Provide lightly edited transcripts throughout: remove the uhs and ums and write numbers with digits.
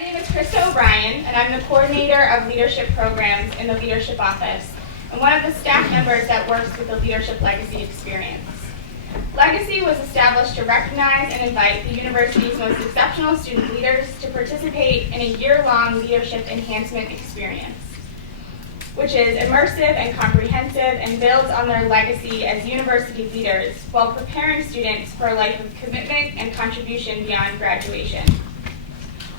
My name is Krista O'Brien, and I'm the coordinator of leadership programs in the Leadership Office, and one of the staff members that works with the Leadership Legacy Experience. Legacy was established to recognize and invite the university's most exceptional student leaders to participate in a year-long leadership enhancement experience, which is immersive and comprehensive and builds on their legacy as university leaders while preparing students for a life of commitment and contribution beyond graduation.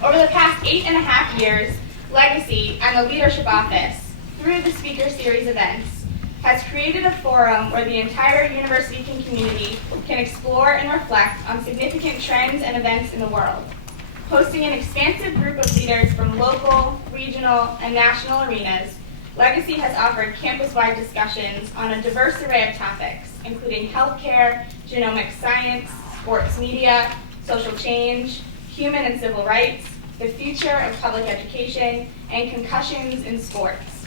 Over the past 8.5 years, Legacy and the Leadership Office, through the Speaker Series events, has created a forum where the entire university community can explore and reflect on significant trends and events in the world. Hosting an expansive group of leaders from local, regional, and national arenas, Legacy has offered campus-wide discussions on a diverse array of topics, including healthcare, genomic science, sports media, social change, human and civil rights, the future of public education, and concussions in sports.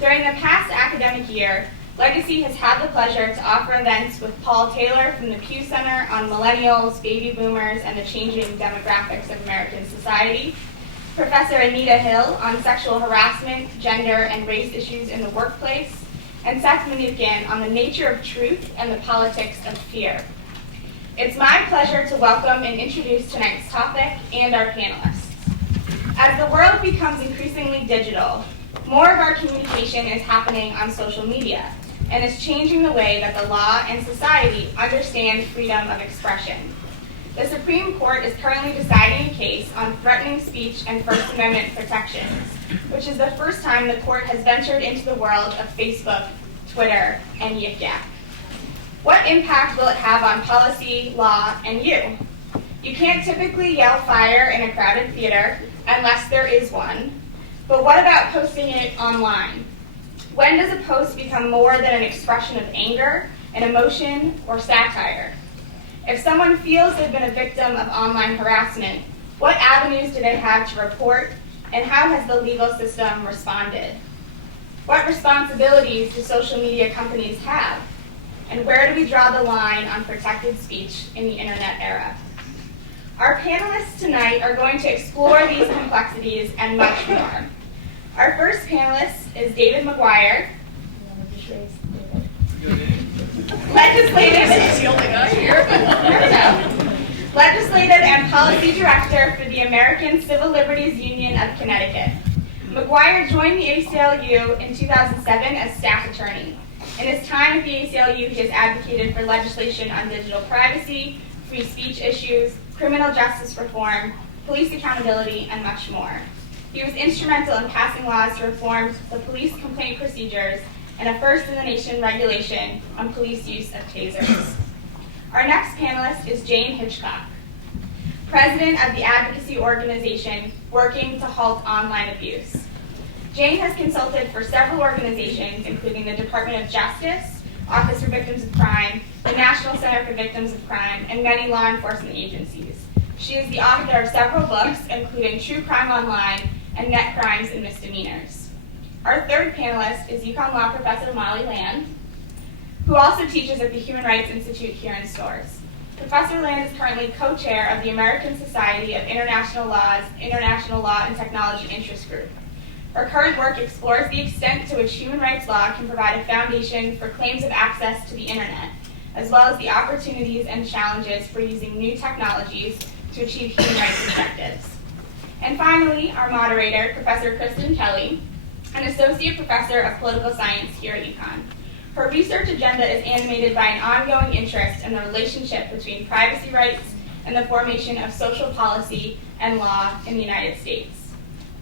During the past academic year, Legacy has had the pleasure to offer events with Paul Taylor from the Pew Center on millennials, baby boomers, and the changing demographics of American society, Professor Anita Hill on sexual harassment, gender, and race issues in the workplace, and Seth Manookian on the nature of truth and the politics of fear. It's my pleasure to welcome and introduce tonight's topic and our panelists. As the world becomes increasingly digital, more of our communication is happening on social media and is changing the way that the law and society understand freedom of expression. The Supreme Court is currently deciding a case on threatening speech and First Amendment protections, which is the first time the court has ventured into the world of Facebook, Twitter, and Yik Yak. What impact will it have on policy, law, and you? You can't typically yell fire in a crowded theater unless there is one, but what about posting it online? When does a post become more than an expression of anger, an emotion, or satire? If someone feels they've been a victim of online harassment, what avenues do they have to report, and how has the legal system responded? What responsibilities do social media companies have? And where do we draw the line on protected speech in the internet era? Our panelists tonight are going to explore these complexities and much more. Our first panelist is David McGuire. Legislative and Policy Director for the American Civil Liberties Union of Connecticut. McGuire joined the ACLU in 2007 as staff attorney. In his time at the ACLU, he has advocated for legislation on digital privacy, free speech issues, criminal justice reform, police accountability, and much more. He was instrumental in passing laws to reform the police complaint procedures and a first-in-the-nation regulation on police use of tasers. Our next panelist is Jane Hitchcock, president of the advocacy organization Working to Halt Online Abuse. Jane has consulted for several organizations, including the Department of Justice, Office for Victims of Crime, the National Center for Victims of Crime, and many law enforcement agencies. She is the author of several books, including True Crime Online and Net Crimes and Misdemeanors. Our third panelist is UConn Law Professor Molly Land, who also teaches at the Human Rights Institute here in Storrs. Professor Land is currently co-chair of the American Society of International Law's International Law and Technology Interest Group. Her current work explores the extent to which human rights law can provide a foundation for claims of access to the internet, as well as the opportunities and challenges for using new technologies to achieve human rights objectives. And finally, our moderator, Professor Kristen Kelly, an associate professor of political science here at UConn. Her research agenda is animated by an ongoing interest in the relationship between privacy rights and the formation of social policy and law in the United States.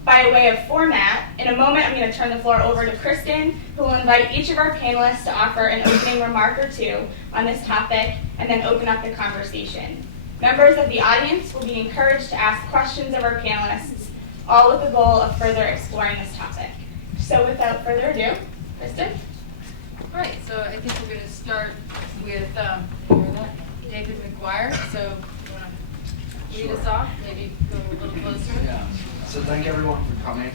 By way of format, in a moment I'm going to turn the floor over to Kristen, who will invite each of our panelists to offer an opening remark or two on this topic and then open up the conversation. Members of the audience will be encouraged to ask questions of our panelists, all with the goal of further exploring this topic. So without further ado, Kristen? All right, so I think we're going to start with David McGuire. So you want to lead us off, maybe go a little closer? Yeah. So thank everyone for coming.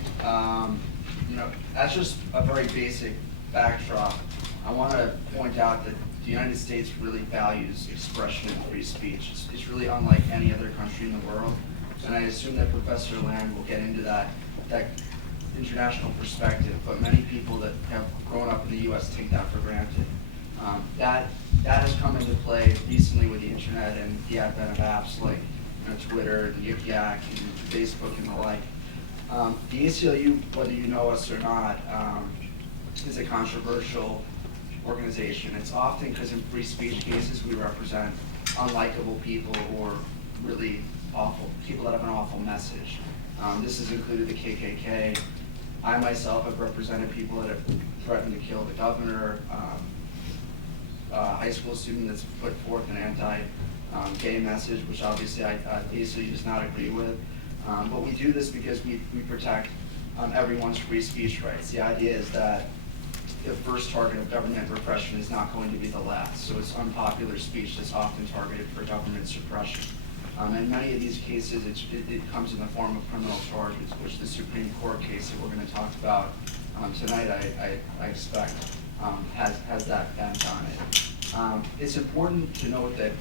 That's just a very basic backdrop. I want to point out that the United States really values expression and free speech. It's really unlike any other country in the world. And I assume that Professor Land will get into that international perspective, but many people that have grown up in the U.S. take that for granted. That has come into play recently with the internet and the advent of apps like Twitter, the Yik Yak, and Facebook, and the like. The ACLU, whether you know us or not, is a controversial organization. It's often because in free speech cases we represent unlikable people or really awful people that have an awful message. This has included the KKK. I myself have represented people that have threatened to kill the governor, a high school student that's put forth an anti-gay message, which obviously the ACLU does not agree with. But we do this because we protect everyone's free speech rights. The idea is that the first target of government repression is not going to be the last. So it's unpopular speech that's often targeted for government suppression. In many of these cases, it comes in the form of criminal charges, which the Supreme Court case that we're going to talk about tonight, I expect, has that bent on it. It's important to note that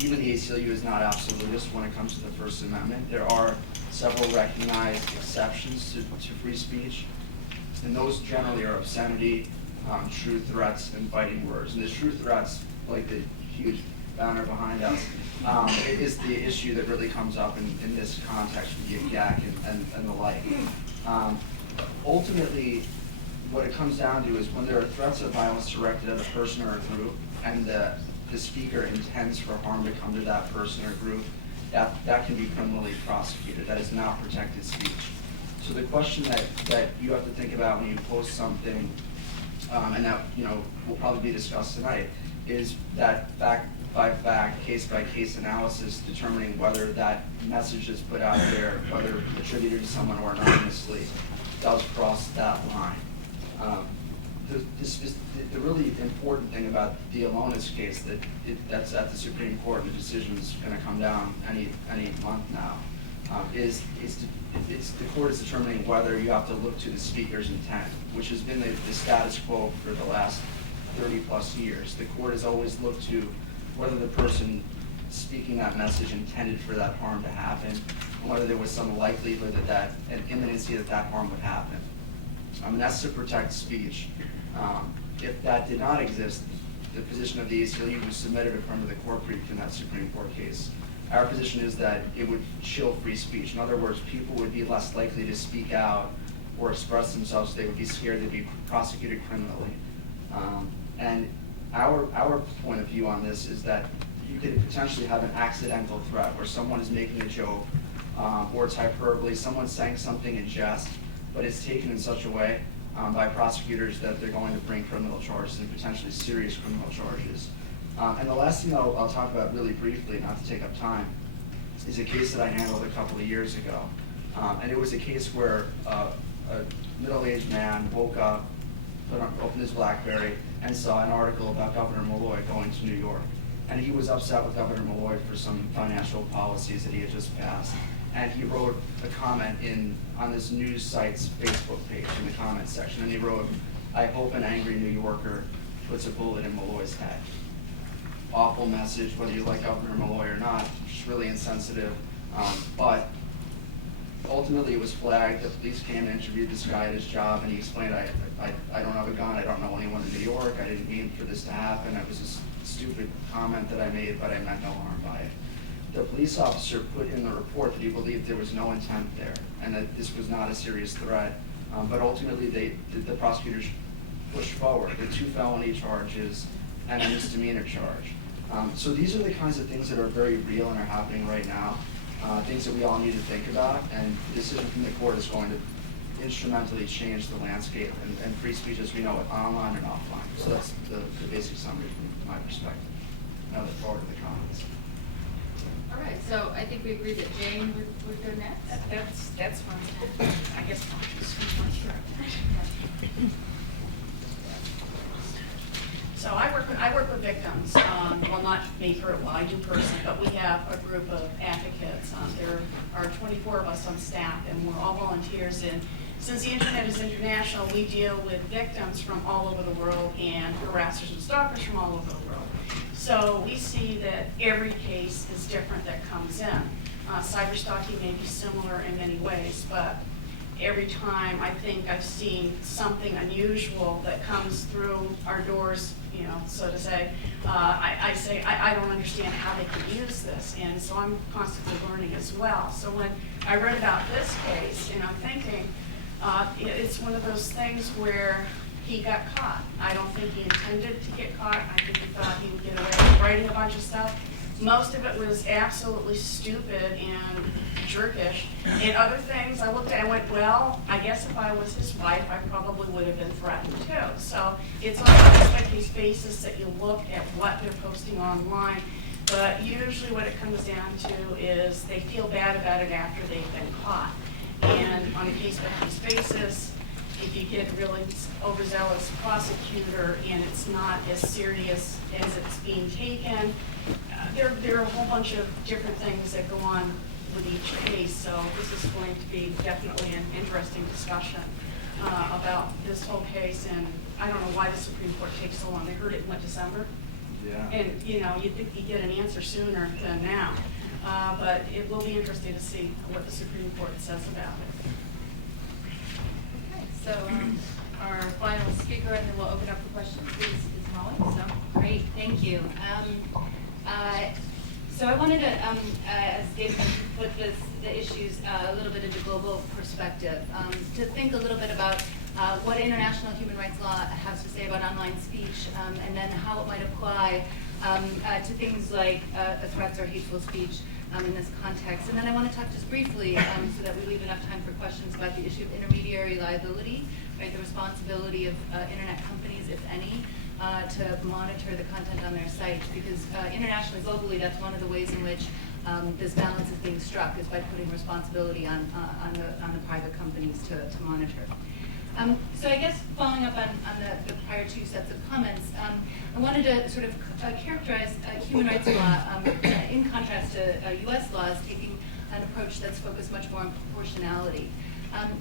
even the ACLU is not absolutist when it comes to the First Amendment. There are several recognized exceptions to free speech, and those generally are obscenity, true threats, and fighting words. And the true threats, like the huge banner behind us, it is the issue that really comes up in this context with Yik Yak and the like. Ultimately, what it comes down to is when there are threats of violence directed at a person or a group, and the speaker intends for harm to come to that person or group, that can be criminally prosecuted. That is not protected speech. So the question that you have to think about when you post something, and that will probably be discussed tonight, is that fact by fact, case by case analysis determining whether that message that's put out there, whether attributed to someone or anonymously, does cross that line. The really important thing about the Alonis case that's at the Supreme Court, the decision is going to come down any month now, is the court is determining whether you have to look to the speaker's intent, which has been the status quo for the last 30 plus years. The court has always looked to whether the person speaking that message intended for that harm to happen, and whether there was some likelihood that an imminency that harm would happen. That's to protect speech. If that did not exist, the position of the ACLU, who submitted a affirmative court brief in that Supreme Court case, our position is that it would chill free speech. In other words, people would be less likely to speak out or express themselves. They would be scared to be prosecuted criminally. And our point of view on this is that you could potentially have an accidental threat where someone is making a joke, or it's hyperbole, someone's saying something in jest, but it's taken in such a way by prosecutors that they're going to bring criminal charges and potentially serious criminal charges. And the last thing I'll talk about really briefly, not to take up time, is a case that I handled a couple of years ago. And it was a case where a middle-aged man woke up, opened his BlackBerry, and saw an article about Governor Malloy going to New York. And he was upset with Governor Malloy for some financial policies that he had just passed. And he wrote a comment on this news site's Facebook page in the comments section. And he wrote, "I hope an angry New Yorker puts a bullet in Malloy's head." Awful message, whether you like Governor Malloy or not, just really insensitive. But ultimately it was flagged. The police came and interviewed this guy at his job, and he explained, I don't have a gun, I don't know anyone in New York, I didn't mean for this to happen. It was a stupid comment that I made, but I meant no harm by it. The police officer put in the report that he believed there was no intent there and that this was not a serious threat. But ultimately the prosecutors pushed forward the 2 felony charges and a misdemeanor charge. So these are the kinds of things that are very real and are happening right now, things that we all need to think about, and the decision from the court is going to instrumentally change the landscape and free speech as we know it, online and offline. So that's the basic summary from my perspective. Now look forward to the comments. All right, so I think we agreed that Jane would go next. That's fine. I guess I'll just scoot my shirt. So I work with victims. Well, not me, well, I do personally, but we have a group of advocates. There are 24 of us on staff, and we're all volunteers. And since the internet is international, we deal with victims from all over the world and harassers and stalkers from all over the world. So we see that every case is different that comes in. Cyberstalking may be similar in many ways, but every time I think I've seen something unusual that comes through our doors, you know, so to say, I say, I don't understand how they can use this. And so I'm constantly learning as well. So when I read about this case, and I'm thinking, it's one of those things where he got caught. I don't think he intended to get caught. I think he thought he would get away with writing a bunch of stuff. Most of it was absolutely stupid and jerkish. And other things I looked at and went, well, I guess if I was his wife, I probably would have been threatened too. So it's almost like these basis that you look at what they're posting online. But usually what it comes down to is they feel bad about it after they've been caught. And on a case-by-case basis, if you get a really overzealous prosecutor and it's not as serious as it's being taken, there are a whole bunch of different things that go on with each case. So this is going to be definitely an interesting discussion about this whole case. And I don't know why the Supreme Court takes so long. They heard it in December. Yeah. And, you know, you'd think you'd get an answer sooner than now. But it will be interesting to see what the Supreme Court says about it. Okay, so our final speaker, and then we'll open up for questions, is Molly. So. Great, thank you. So I wanted to, as David put the issues a little bit into global perspective, to think a little bit about what international human rights law has to say about online speech, and then how it might apply to things like threats or hateful speech in this context. And then I want to talk just briefly, so that we leave enough time for questions, about the issue of intermediary liability, right? The responsibility of internet companies, if any, to monitor the content on their site, because internationally, globally, that's one of the ways in which this balance is being struck, is by putting responsibility on the private companies to monitor. So I guess following up on the prior two sets of comments, I wanted to sort of characterize human rights law in contrast to U.S. laws, taking an approach that's focused much more on proportionality.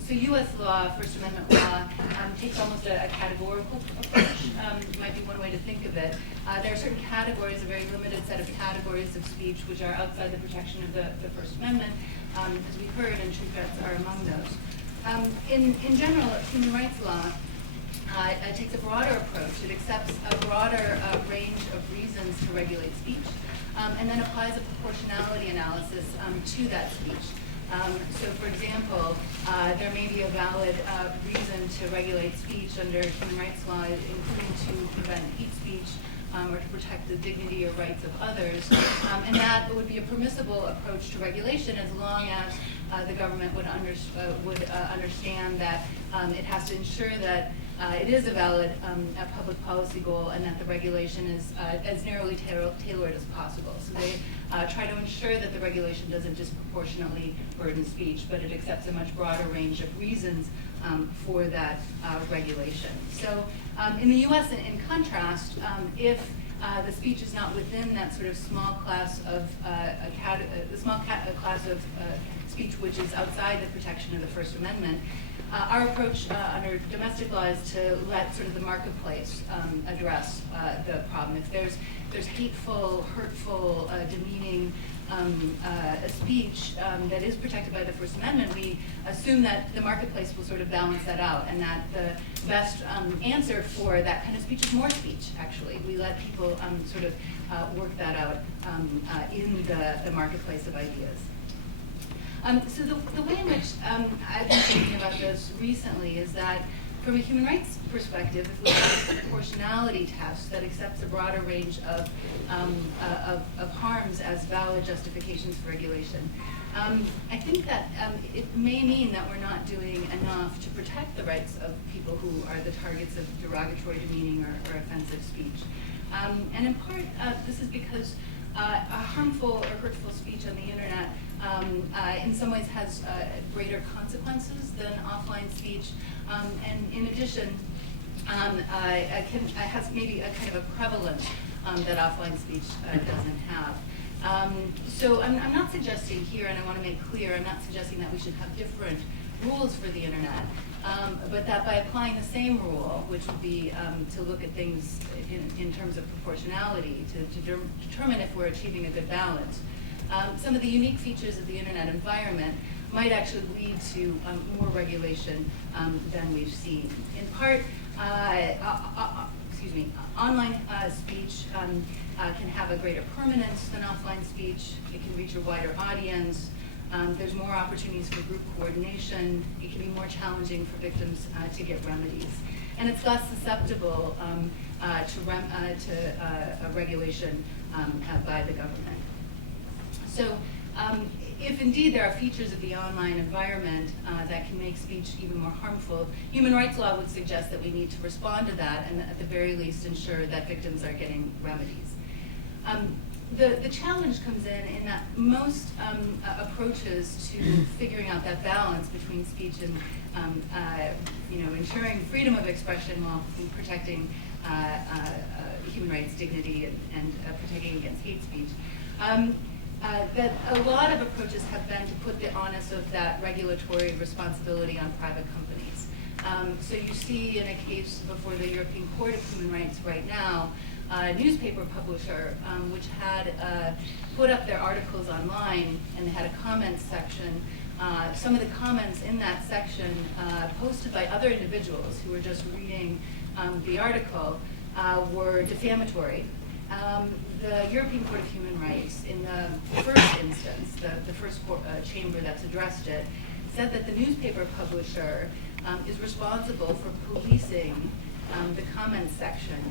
So U.S. law, First Amendment law, takes almost a categorical approach, might be one way to think of it. There are certain categories, a very limited set of categories of speech, which are outside the protection of the First Amendment, as we heard, and true threats are among those. In general, human rights law takes a broader approach. It accepts a broader range of reasons to regulate speech, and then applies a proportionality analysis to that speech. So, for example, there may be a valid reason to regulate speech under human rights law, including to prevent hate speech or to protect the dignity or rights of others, and that would be a permissible approach to regulation as long as the government would understand that it has to ensure that it is a valid public policy goal, and that the regulation is as narrowly tailored as possible. So they try to ensure that the regulation doesn't disproportionately burden speech, but it accepts a much broader range of reasons for that regulation. So in the U.S., in contrast, if the speech is not within that sort of small class of class of speech which is outside the protection of the First Amendment, our approach under domestic law is to let sort of the marketplace address the problem. If there's hateful, hurtful, demeaning speech that is protected by the First Amendment, we assume that the marketplace will sort of balance that out, and that the best answer for that kind of speech is more speech, actually. We let people sort of work that out in the marketplace of ideas. So the way in which I've been thinking about this recently is that from a human rights perspective, if we have a proportionality test that accepts a broader range of harms as valid justifications for regulation, I think that it may mean that we're not doing enough to protect the rights of people who are the targets of derogatory, demeaning, or offensive speech. And in part, this is because harmful or hurtful speech on the internet in some ways has greater consequences than offline speech, and in addition, has maybe a kind of a prevalence that offline speech doesn't have. So I'm not suggesting here, and I want to make clear, I'm not suggesting that we should have different rules for the internet, but that by applying the same rule, which would be to look at things in terms of proportionality, to determine if we're achieving a good balance, some of the unique features of the internet environment might actually lead to more regulation than we've seen. In part, online speech can have a greater permanence than offline speech. It can reach a wider audience. There's more opportunities for group coordination. It can be more challenging for victims to get remedies. And it's less susceptible to regulation by the government. So if indeed there are features of the online environment that can make speech even more harmful, human rights law would suggest that we need to respond to that and at the very least ensure that victims are getting remedies. The challenge comes in that most approaches to figuring out that balance between speech and ensuring freedom of expression while protecting human rights dignity and protecting against hate speech. That a lot of approaches have been to put the onus of that regulatory responsibility on private companies. So you see in a case before the European Court of Human Rights right now, a newspaper publisher which had put up their articles online and they had a comments section. Some of the comments in that section posted by other individuals who were just reading the article were defamatory. The European Court of Human Rights, in the first instance, the first chamber that's addressed it, said that the newspaper publisher is responsible for policing the comments section.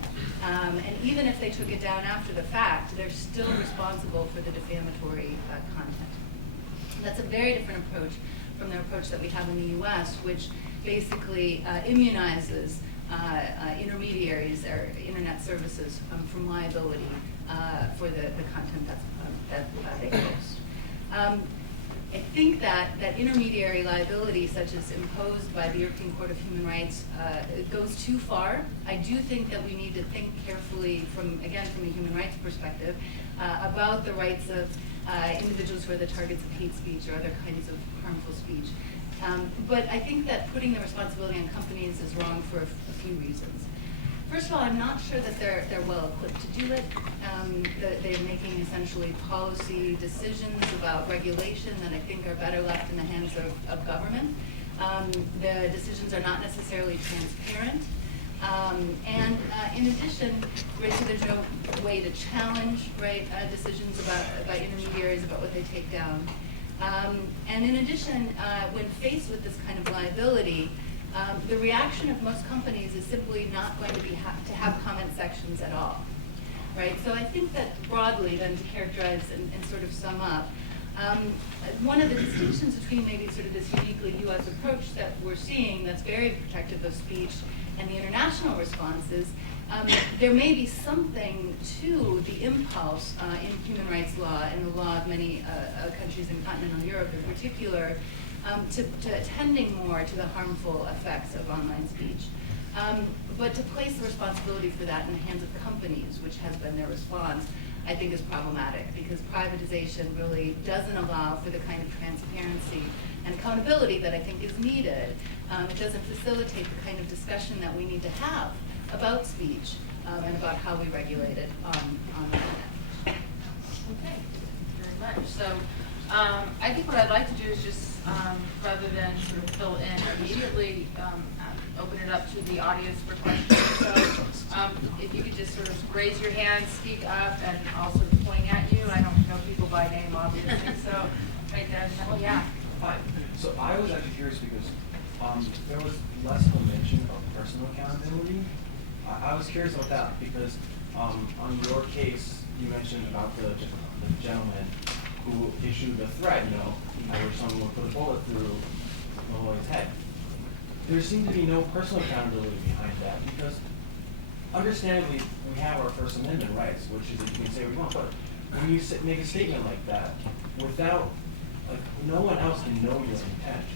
And even if they took it down after the fact, they're still responsible for the defamatory content. That's a very different approach from the approach that we have in the US, which basically immunizes intermediaries or internet services from liability for the content that they post. I think that intermediary liability, such as imposed by the European Court of Human Rights, goes too far. I do think that we need to think carefully from a human rights perspective, about the rights of individuals who are the targets of hate speech or other kinds of harmful speech. But I think that putting the responsibility on companies is wrong for a few reasons. First of all, I'm not sure that they're well equipped to do it. They're making essentially policy decisions about regulation that I think are better left in the hands of government. The decisions are not necessarily transparent. And in addition, so there's no way to challenge decisions about intermediaries about what they take down. And in addition, when faced with this kind of liability, the reaction of most companies is simply not going to be to have comment sections at all, right? So I think that broadly, then to characterize and sort of sum up, one of the distinctions between maybe sort of this uniquely U.S. approach that we're seeing that's very protective of speech and the international responses, there may be something to the impulse in human rights law and the law of many countries in continental Europe in particular, to attending more to the harmful effects of online speech. But to place the responsibility for that in the hands of companies, which has been their response, I think is problematic because privatization really doesn't allow for the kind of transparency and accountability that I think is needed. It doesn't facilitate the kind of discussion that we need to have about speech and about how we regulate it on the internet. Okay, thank you very much. So I think what I'd like to do is just, rather than sort of fill in immediately, open it up to the audience for questions. So if you could just sort of raise your hand, speak up, and also point at you. I don't know people by name, obviously, so right there. Oh, yeah. Hi. So I was actually curious because there was less of a mention of personal accountability. I was curious about that because on your case, you mentioned about the gentleman who issued a threat, where someone would put a bullet through Malloy's head. There seemed to be no personal accountability behind that because, understandably, we have our First Amendment rights, which is that you can say what you want, but when you make a statement like that, without, no one else can know your intent.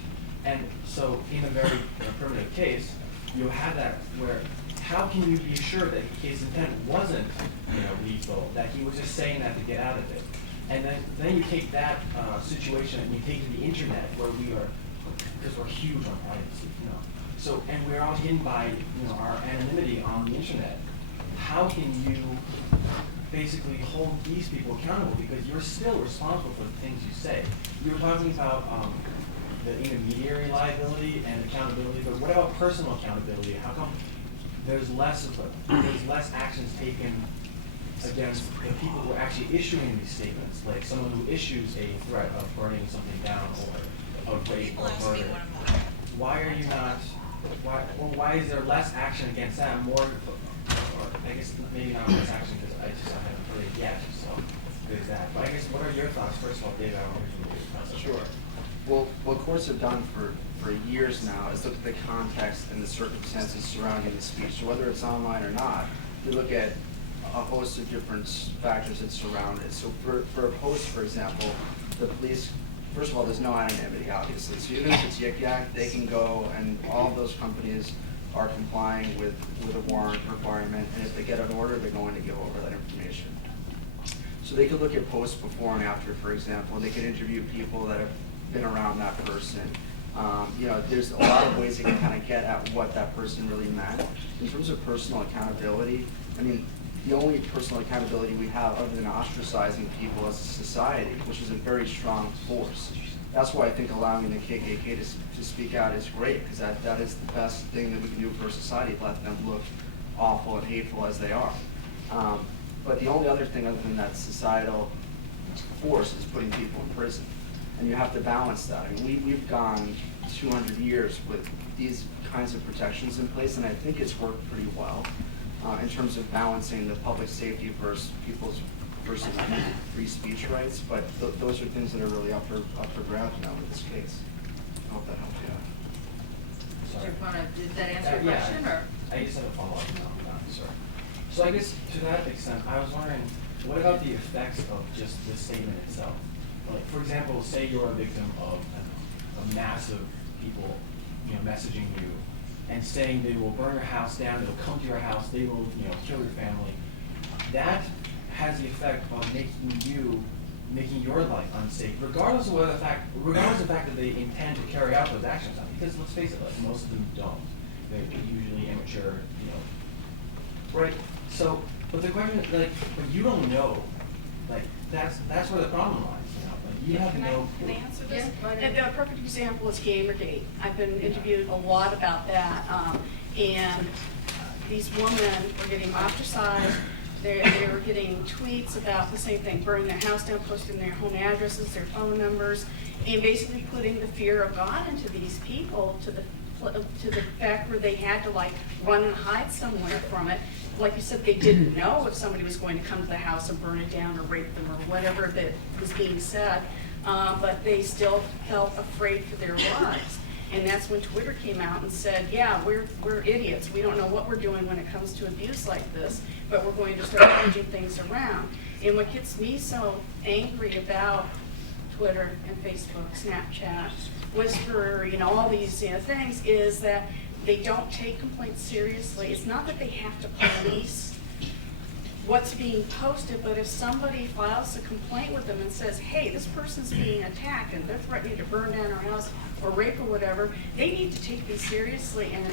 And so, in a very primitive case, you have that where, how can you be sure that his intent wasn't, lethal, that he was just saying that to get out of it? And then you take that situation and you take it to the internet where we are, because we're huge on privacy, So, and we're all hidden by, our anonymity on the internet. How can you basically hold these people accountable because you're still responsible for the things you say. You were talking about the intermediary liability and accountability, but what about personal accountability? How come there's less actions taken against the people who are actually issuing these statements, like someone who issues a threat of burning something down or of rape or murder? Why are you not? Why is there less action against that? More, or I guess maybe not less action because I haven't heard it yet. So there's that. But I guess what are your thoughts? First of all, David, I want to hear your thoughts. Sure. Well, what courts have done for years now is look at the context and the circumstances surrounding the speech. So whether it's online or not, they look at a host of different factors that surround it. So for a post, for example, the police, first of all, there's no anonymity, obviously. So even if it's Yik Yak, they can go, and all of those companies are complying with a warrant requirement, and if they get an order, they're going to give over that information. So they could look at posts before and after, for example, and they could interview people that have been around that person. There's a lot of ways they can kind of get at what that person really meant. In terms of personal accountability, I mean, the only personal accountability we have other than ostracizing people as a society, which is a very strong force. That's why I think allowing the KKK to speak out is great, because that is the best thing that we can do for a society, let them look awful and hateful as they are. But the only other thing other than that societal force is putting people in prison. And you have to balance that. I mean, we've gone 200 years with these kinds of protections in place, and I think it's worked pretty well in terms of balancing the public safety versus people's First Amendment free speech rights. But those are things that are really up for grabs now with this case. I hope that helps you out. Sorry. Did that answer your question, or? I just have a follow-up. Sorry. So I guess to that extent, I was wondering, what about the effects of just the statement itself? Like, for example, say you're a victim of a massive people, messaging you and saying they will burn your house down, they'll come to your house, they will, kill your family. That has the effect of making your life unsafe, regardless of the fact that they intend to carry out those actions. Because let's face it, like, most of them don't. They're usually immature, right? So, but the question is, like, but you don't know. Like, that's where the problem lies. You have no. Can I answer this? Yeah, go ahead. A perfect example is Gamergate. I've been interviewed a lot about that, and these women were getting ostracized. They were getting tweets about the same thing, burning their house down, posting their home addresses, their phone numbers, and basically putting the fear of God into these people to the fact where they had to run and hide somewhere from it. Like you said, they didn't know if somebody was going to come to the house and burn it down or rape them or whatever that was being said, but they still felt afraid for their lives. And that's when Twitter came out and said, yeah, we're idiots. We don't know what we're doing when it comes to abuse like this, but we're going to start changing things around. And what gets me so angry about Twitter and Facebook, Snapchat, Whisper, all these things is that they don't take complaints seriously. It's not that they have to police what's being posted, but if somebody files a complaint with them and says, hey, this person's being attacked and they're threatening to burn down our house or rape or whatever, they need to take these seriously and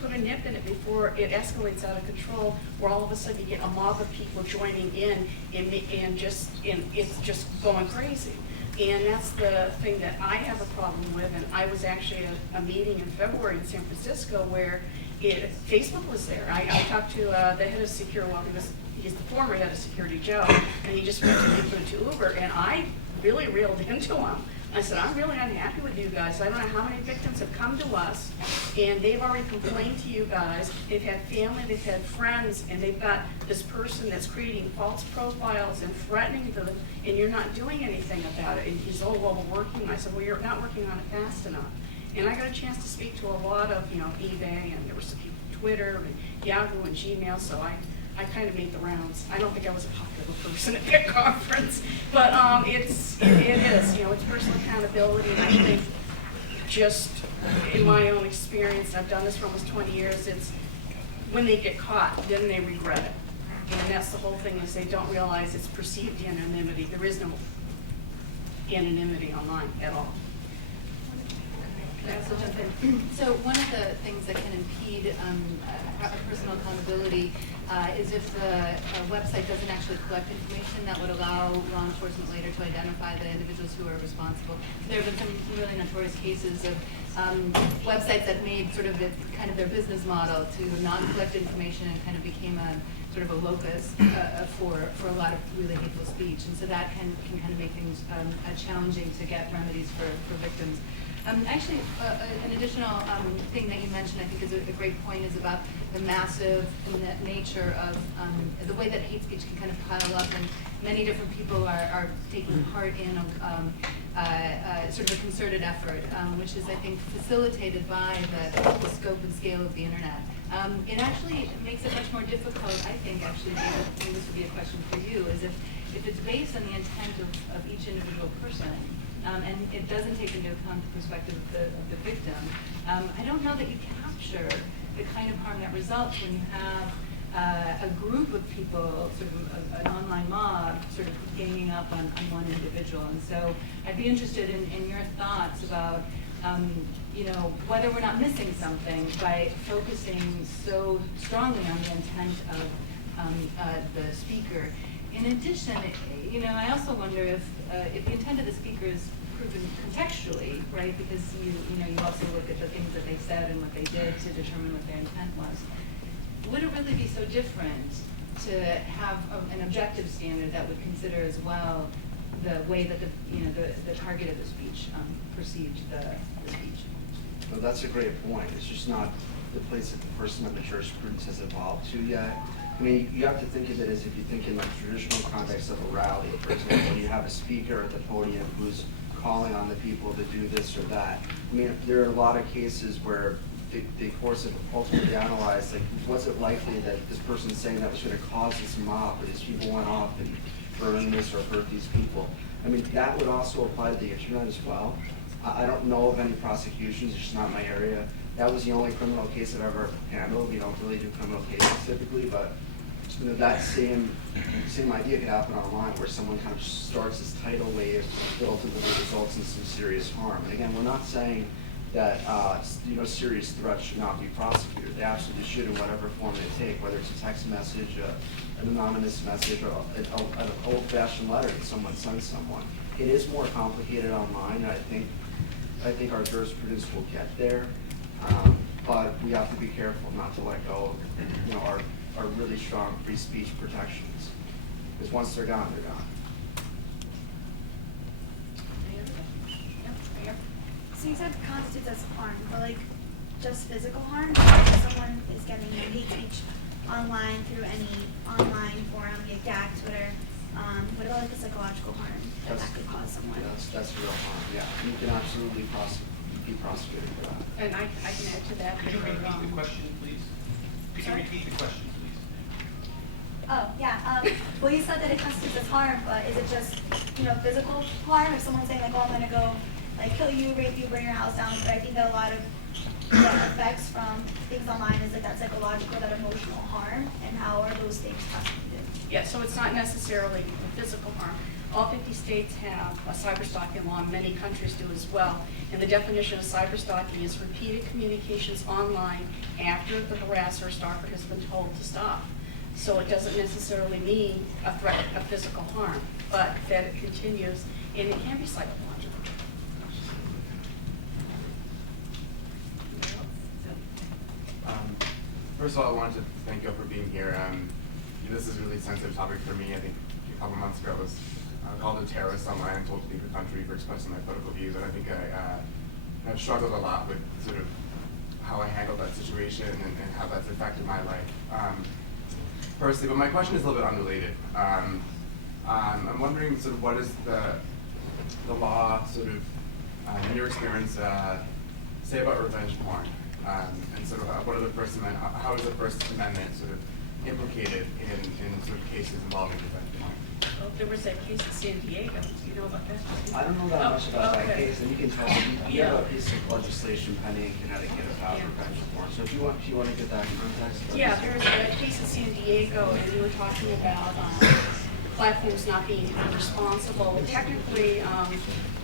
put a nip in it before it escalates out of control, where all of a sudden you get a mob of people joining in and it's just going crazy. And that's the thing that I have a problem with. And I was actually at a meeting in February in San Francisco where Facebook was there. I talked to the head of security, he's the former head of security, Joe, and he just went to Uber, and I really reeled into him. I said, I'm really unhappy with you guys. I don't know how many victims have come to us, and they've already complained to you guys. They've had family, they've had friends, and they've got this person that's creating false profiles and threatening them, and you're not doing anything about it. And he's, oh, well, we're working. I said, well, you're not working on it fast enough. And I got a chance to speak to a lot of, eBay, and there were some people, Twitter, and Yahoo, and Gmail, so I kind of made the rounds. I don't think I was a popular person at that conference, but it is, it's personal accountability, and I think just in my own experience, I've done this for almost 20 years, it's when they get caught, then they regret it. And that's the whole thing, is they don't realize it's perceived anonymity. There is no anonymity online at all. Can I also jump in? So one of the things that can impede personal accountability is if the website doesn't actually collect information that would allow law enforcement later to identify the individuals who are responsible. There have been some really notorious cases of websites that made sort of it kind of their business model to not collect information and kind of became a sort of a locus for a lot of really hateful speech. And so that can kind of make things challenging to get remedies for victims. Actually, an additional thing that you mentioned, I think, is a great point, is about the massive nature of the way that hate speech can kind of pile up, and many different people are taking part in sort of a concerted effort, which is, I think, facilitated by the scope and scale of the internet. It actually makes it much more difficult, I think, actually, David, and this would be a question for you, is if it's based on the intent of each individual person, and it doesn't take into account the perspective of the victim, I don't know that you capture the kind of harm that results when you have a group of people, sort of an online mob, sort of ganging up on one individual. And so I'd be interested in your thoughts about whether we're not missing something by focusing so strongly on the intent of the speaker. In addition, I also wonder if the intent of the speaker is proven contextually, right? Because you also look at the things that they said and what they did to determine what their intent was. Would it really be so different to have an objective standard that would consider as well the way that the target of the speech perceived the speech? Well, that's a great point. It's just not the place that the person of the jurisprudence has evolved to yet. I mean, you have to think of it as if you think in the traditional context of a rally. For example, when you have a speaker at the podium who's calling on the people to do this or that. I mean, there are a lot of cases where the courts have ultimately analyzed, like, was it likely that this person saying that was going to cause this mob, or these people went off and burned this or hurt these people? I mean, that would also apply to the internet as well. I don't know of any prosecutions, it's just not my area. That was the only criminal case I've ever handled. We don't really do criminal cases typically, but that same idea could happen online, where someone kind of starts this tidal wave that ultimately results in some serious harm. And again, we're not saying that serious threats should not be prosecuted. They absolutely should, in whatever form they take, whether it's a text message, an anonymous message, or an old-fashioned letter that someone sends someone. It is more complicated online, and I think our jurisprudence will get there, but we have to be careful not to let go of our really strong free speech protections, because once they're gone, they're gone. So you said constitutes as harm, but like just physical harm? If someone is getting hate speech online through any online forum, like GAC, Twitter, what about like the psychological harm that could cause someone? Yeah, that's real harm, yeah. You can absolutely be prosecuted for that. And I can add to that. Could you repeat the question, please? Could you repeat the question, please? Oh, yeah. Well, you said that it constitutes as harm, but is it just, physical harm? If someone's saying, like, oh, I'm going to go, like, kill you, rape you, burn your house down, but I think that a lot of the effects from things online is, like, that psychological, that emotional harm, and how are those things prosecuted? Yeah, so it's not necessarily physical harm. All 50 states have a cyberstalking law, many countries do as well. And the definition of cyberstalking is repeated communications online after the harasser or stalker has been told to stop. So it doesn't necessarily mean a threat of physical harm, but that it continues, and it can be psychological. First of all, I wanted to thank you all for being here. This is a really sensitive topic for me. I think a couple months ago I was called a terrorist online and told to leave the country for expressing my political views, and I think I've struggled a lot with sort of how I handled that situation and how that's affected my life personally. But my question is a little bit unrelated. I'm wondering sort of what is the law sort of, in your experience, say about revenge porn? And sort of what are the First Amendment, how is the First Amendment sort of implicated in sort of cases involving revenge porn? Well, there was that case in San Diego. Do you know about that? I don't know that much about that okay. case, and you can tell me we have a piece of legislation pending in Connecticut about revenge porn. So if you want to get that in context. Yeah, there's a case in San Diego, and we were talking about platforms not being held responsible. Technically,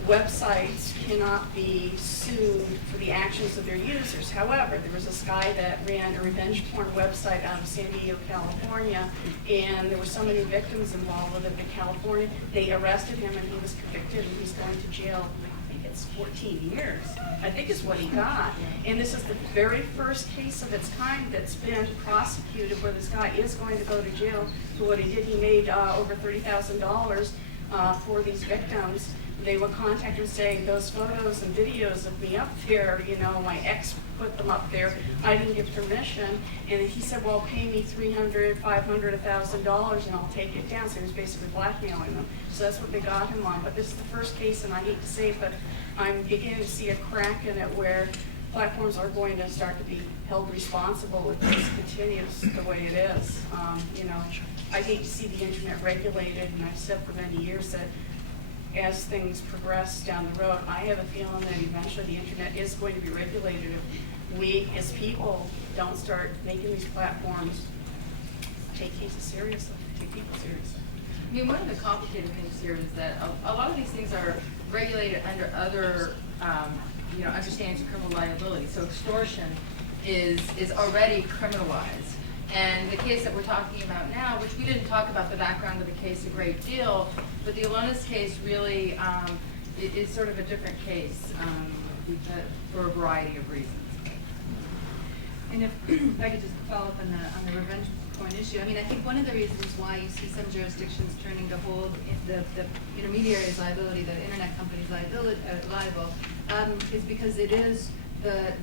websites cannot be sued for the actions of their users. However, there was this guy that ran a revenge porn website out of San Diego, California, and there were so many victims involved with it in California. They arrested him and he was convicted and he's going to jail. I think it's 14 years, I think is what he got. And this is the very first case of its kind that's been prosecuted where this guy is going to go to jail for what he did. He made over $30,000 for these victims. They would contact him saying, those photos and videos of me up there, you know, my ex put them up there, I didn't give permission. And he said, well, pay me $300, $500, $1,000 and I'll take it down. So he was basically blackmailing them. So that's what they got him on. But this is the first case, and I hate to say it, but I'm beginning to see a crack in it where platforms are going to start to be held responsible if this continues the way it is. You know, I hate to see the internet regulated, and I've said for many years that as things progress down the road, I have a feeling that eventually the internet is going to be regulated if we as people don't start making these platforms take cases seriously, take people seriously. I mean, one of the complicated things here is that a lot of these things are regulated under other, you know, understandings of criminal liability. So extortion is already criminalized. And the case that we're talking about now, which we didn't talk about the background of the case a great deal, but the Alonis case really is sort of a different case for a variety of reasons. And if I could just follow up on the revenge porn issue, I mean, I think one of the reasons why you see some jurisdictions turning to hold the intermediary's liability, the internet company's liable, is because it is the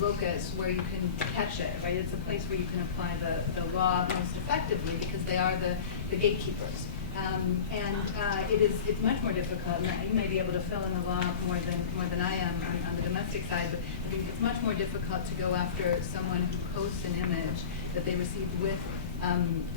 locus where you can catch it, right? It's a place where you can apply the law most effectively because they are the gatekeepers. It's much more difficult. You may be able to fill in the law more than I am on the domestic side, but I think it's much more difficult to go after someone who posts an image that they received with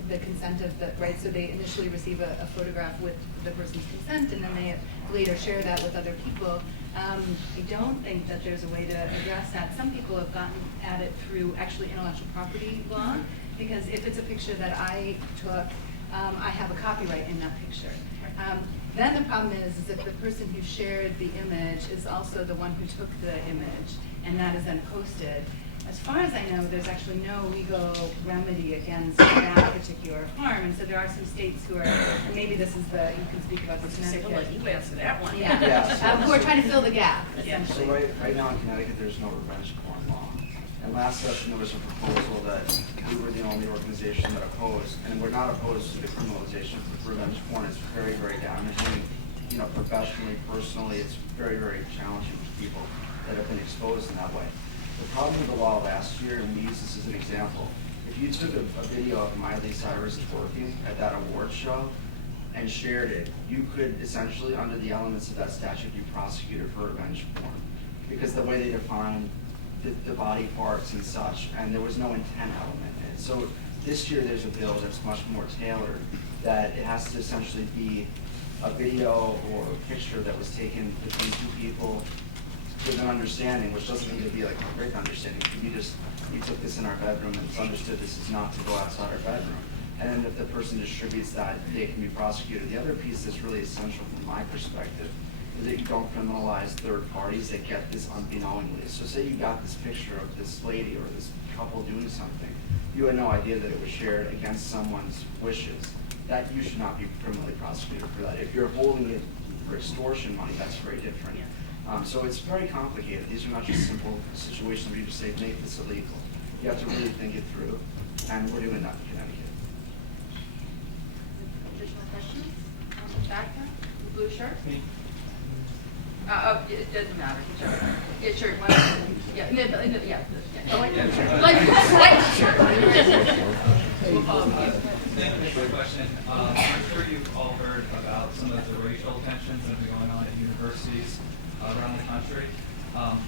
the consent of the, right? So they initially receive a photograph with the person's consent, and then they later share that with other people. I don't think that there's a way to address that. Some people have gotten at it through actually intellectual property law, because if it's a picture that I took, I have a copyright in that picture. Then the problem is that the person who shared the image is also the one who took the image, and that is then posted. As far as I know, there's actually no legal remedy against that particular harm, and so there are some states who are, and maybe this is you can speak about the Connecticut. You answer that one. Yeah, Yeah. who are trying to fill the gap, So essentially. right now in Connecticut, there's no revenge porn law. And last session, there was a proposal that we were the only organization that opposed, and we're not opposed to the criminalization of revenge porn. It's very, very damaging, you know, professionally, personally. It's very, very challenging for people that have been exposed in that way. The problem with the law last year, and we use this as an example, if you took a video of Miley Cyrus twerking at that award show and shared it, you could essentially, under the elements of that statute, be prosecuted for revenge porn. Because the way they define the body parts and such, and there was no intent element in it. So this year there's a bill that's much more tailored, that it has to essentially be a video or a picture that was taken between two people with an understanding, which doesn't need to be like a great understanding. It could be just, you took this in our bedroom and it's understood this is not to go outside our bedroom. And then if the person distributes that, they can be prosecuted. The other piece that's really essential from my perspective is that you don't criminalize third parties that get this unbeknowingly. So say you got this picture of this lady or this couple doing something. You had no idea that it was shared against someone's wishes. That you should not be criminally prosecuted for that. If you're holding it for extortion money, that's very different. So it's very complicated. These are not just simple situations where you just say, make this illegal. You have to really think it through, and we're doing that in Connecticut. Additional questions? Back there, the blue shirt? Me? It doesn't matter. Yeah, sure. Yeah, yeah. We'll follow up. Thank you for the question. I'm sure you've all heard about some of the racial tensions that have been going on at universities around the country.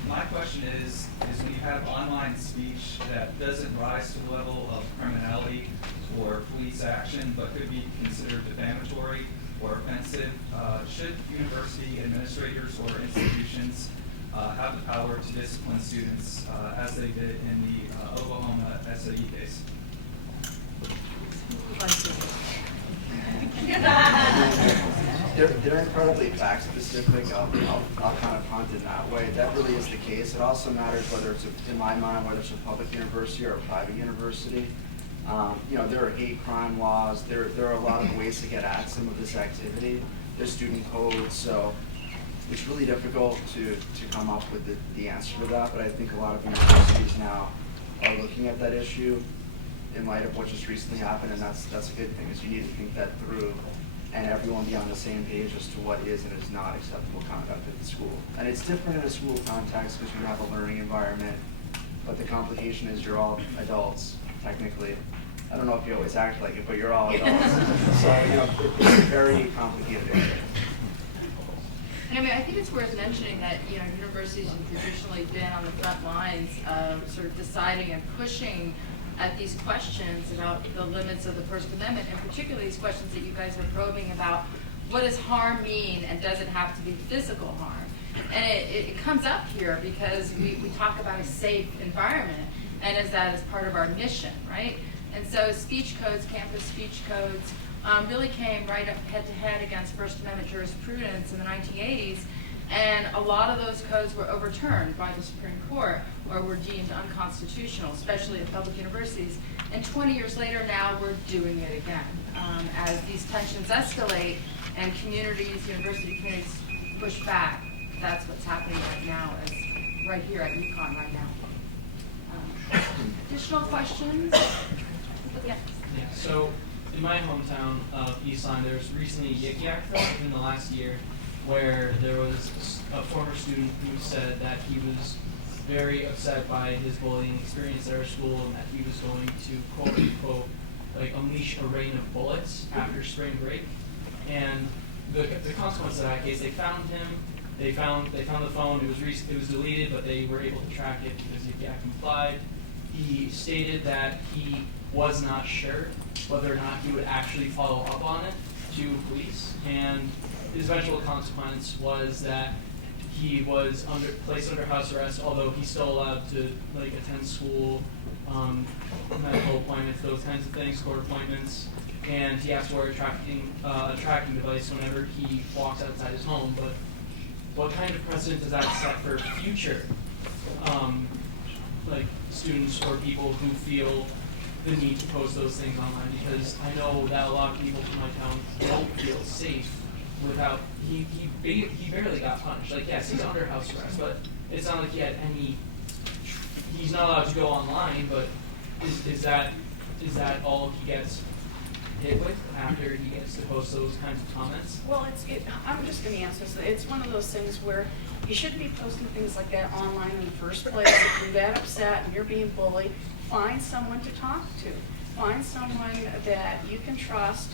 My question is when you have online speech that doesn't rise to the level of criminality or police action, but could be considered defamatory or offensive, should university administrators or institutions have the power to discipline students as they did in the Oklahoma SAE case? They're incredibly fact specific. I'll kind of hunt in that way. That really is the case. It also matters whether it's, in my mind, whether it's a public university or a private university. You know, there are hate crime laws. There are a lot of ways to get at some of this activity. There's student codes, so it's really difficult to come up with the answer to that. But I think a lot of universities now are looking at that issue in light of what just recently happened, and that's a good thing. Is you need to think that through, and everyone be on the same page as to what is and is not acceptable conduct at the school. And it's different in a school context because you have a learning environment, but the complication is you're all adults, technically. I don't know if you always act like it, but you're all adults. So, you know, it's a very complicated area. And I mean, I think it's worth mentioning that, you know, universities have traditionally been on the front lines of sort of deciding and pushing at these questions about the limits of the First Amendment, and particularly these questions that you guys are probing about what does harm mean and does it have to be physical harm? And it comes up here because we talk about a safe environment, and as that is part of our mission, right? And so speech codes, campus speech codes, really came right up head-to-head against First Amendment jurisprudence in the 1980s, and a lot of those codes were overturned by the Supreme Court or were deemed unconstitutional, especially at public universities. And 20 years later now, we're doing it again. As these tensions escalate and communities, university communities push back, that's what's happening right now, as right here at UConn right now. Additional questions? Yeah. Yeah, so in my hometown of East Lyme, there was recently a Yik Yak film in the last year where there was a former student who said that he was very upset by his bullying experience at our school and that he was going to, quote unquote, like unleash a rain of bullets after spring break. And the consequence of that case, they found him, they found the phone, it was deleted, but they were able to track it because Yik Yak complied. He stated that he was not sure whether or not he would actually follow up on it to police, and his eventual consequence was that he was placed under house arrest, although he's still allowed to like attend school, medical appointments, those kinds of things, court appointments, and he has to wear a tracking device whenever he walks outside his home. But what kind of precedent does that set for future like students or people who feel the need to post those things online? Because I know that a lot of people from my town don't feel safe without, he barely got punished. Like, yes, he's under house arrest, but it's not like he had any, he's not allowed to go online, but is that all he gets hit with after he gets to post those kinds of comments? Well, I'm just going to answer this. It's one of those things where you shouldn't be posting things like that online in the first place. If you're that upset and you're being bullied, find someone to talk to. Find someone that you can trust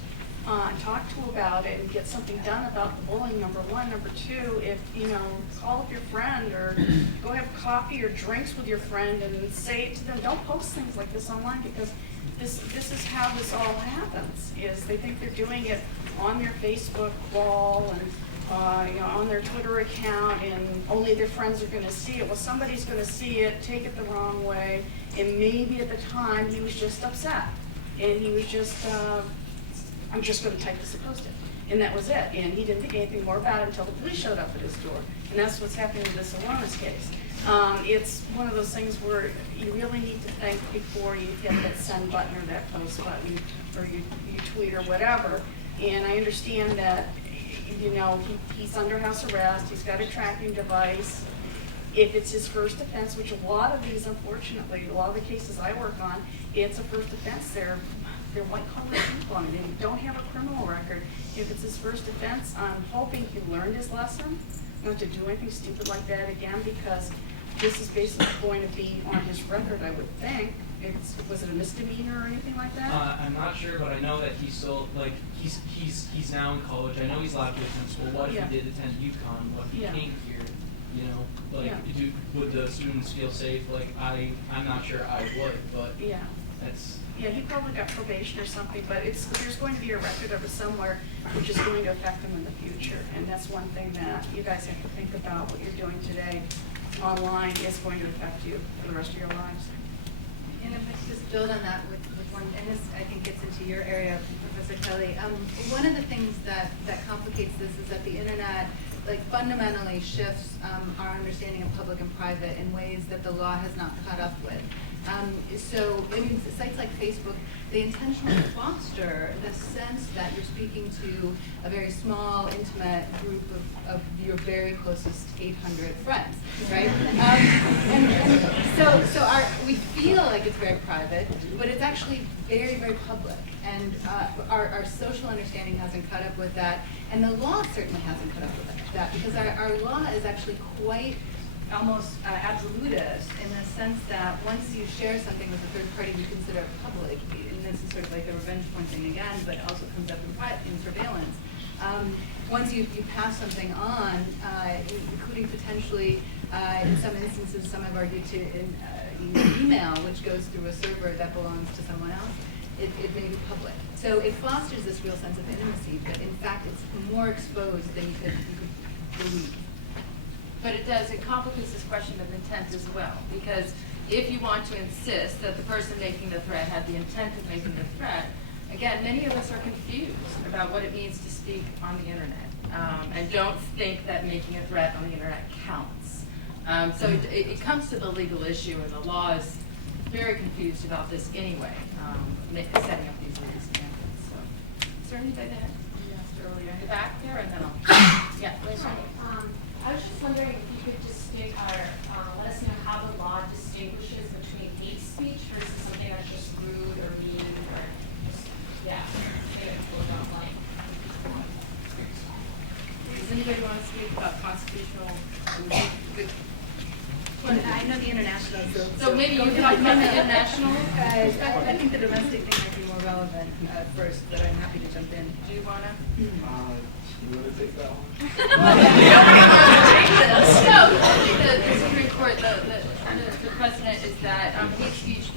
and talk to about it and get something done about the bullying, number one. Number two, if, call up your friend or go have coffee or drinks with your friend and say it to them. Don't post things like this online, because this is how this all happens, is they think they're doing it on their Facebook wall and on their Twitter account, and only their friends are going to see it. Well, somebody's going to see it, take it the wrong way, and maybe at the time he was just upset, and he was just, I'm just going to type this and post it. And that was it. And he didn't think anything more about it until the police showed up at his door. And that's what's happening with this Awareness case. It's one of those things where you really need to think before you hit that send button or that post button, or you tweet or whatever. And I understand that, he's under house arrest, he's got a tracking device. If it's his first offense, which a lot of these, unfortunately, a lot of the cases I work on, it's a first offense. They're white-collar people, and they don't have a criminal record. If it's his first offense, I'm hoping he learned his lesson, not to do anything stupid like that again, because this is basically going to be on his record, I would think. Was it a misdemeanor or anything like that? I'm not sure, but I know that he's still, he's now in college. I know he's allowed to attend school. What if he did attend UConn? What if he came here? Would the students feel safe? I'm not sure I would, but that's... Yeah, he probably got probation or something, but there's going to be a record of it somewhere, which is going to affect him in the future. And that's one thing that you guys have to think about. What you're doing today online is going to affect you for the rest of your lives. And if I could just build on that with one, and this I think gets into your area, Professor Professor Kelly. One of the things that complicates this is that the internet fundamentally shifts our understanding of public and private in ways that the law has not caught up with. So, I mean, sites like Facebook, they intentionally foster the sense that you're speaking to a very small, intimate group of your very closest 800 friends, right? We feel like it's very private, but it's actually very, very public. And our social understanding hasn't caught up with that, and the law certainly hasn't caught up with that, because our law is actually quite almost absolutist in the sense that once you share something with a third party you consider it public, and this is sort of like the revenge porn thing again, but also comes up in surveillance. Once you pass something on, including potentially, in some instances, some have argued to email, which goes through a server that belongs to someone else, it may be public. So it fosters this real sense of intimacy, but in fact it's more exposed than you could believe. But it complicates this question of intent as well, because if you want to insist that the person making the threat had the intent of making the threat, again, many of us are confused about what it means to speak on the internet, and don't think that making a threat on the internet counts. So it comes to the legal issue, and the law is very confused about this anyway, setting up these legal standards. So, is there anybody that you asked earlier in the back there, and then I'll, yeah, later. I was just wondering if you could just let us know how the law distinguishes between hate speech versus something that's just rude or mean or just, something that's people don't like. Does anybody want to speak about constitutional? Well, I know the international, So maybe you talk about the international? I think the domestic thing might be more relevant first, but I'm happy to jump in. Do you want to? You want to take that one? No, I think the Supreme Court, the precedent is that hate speech